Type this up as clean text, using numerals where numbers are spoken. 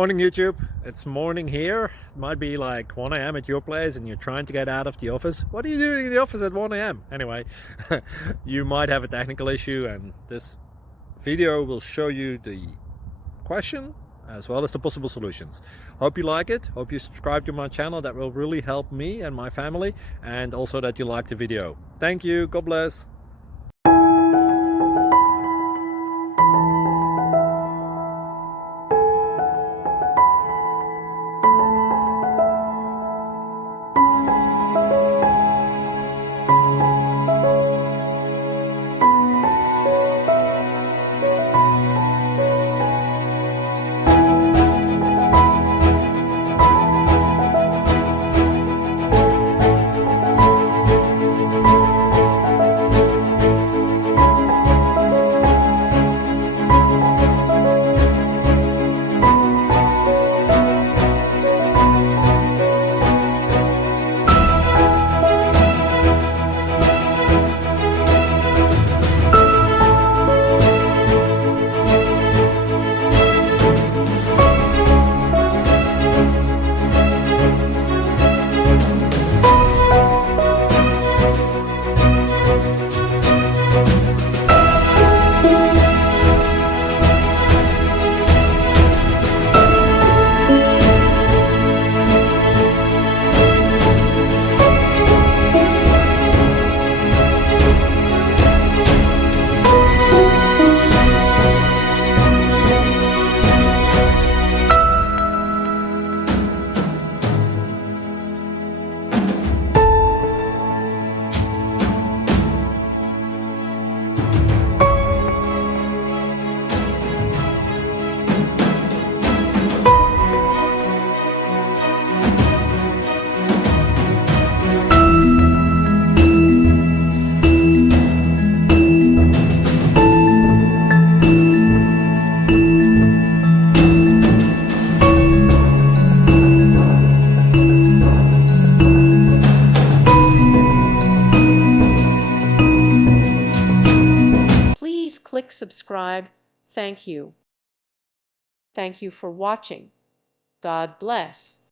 Morning YouTube, it's morning here. It might be like 1 a.m. at your place and you're trying to get out of the office. What are you doing in the office at 1 a.m? Anyway, you might have a technical issue and this video will show you the question as well as the possible solutions. Hope you like it, hope you subscribe to my channel. That will really help me and my family, and also that you like the video. Thank you, God bless. Please click subscribe. Thank you. Thank you for watching. God bless.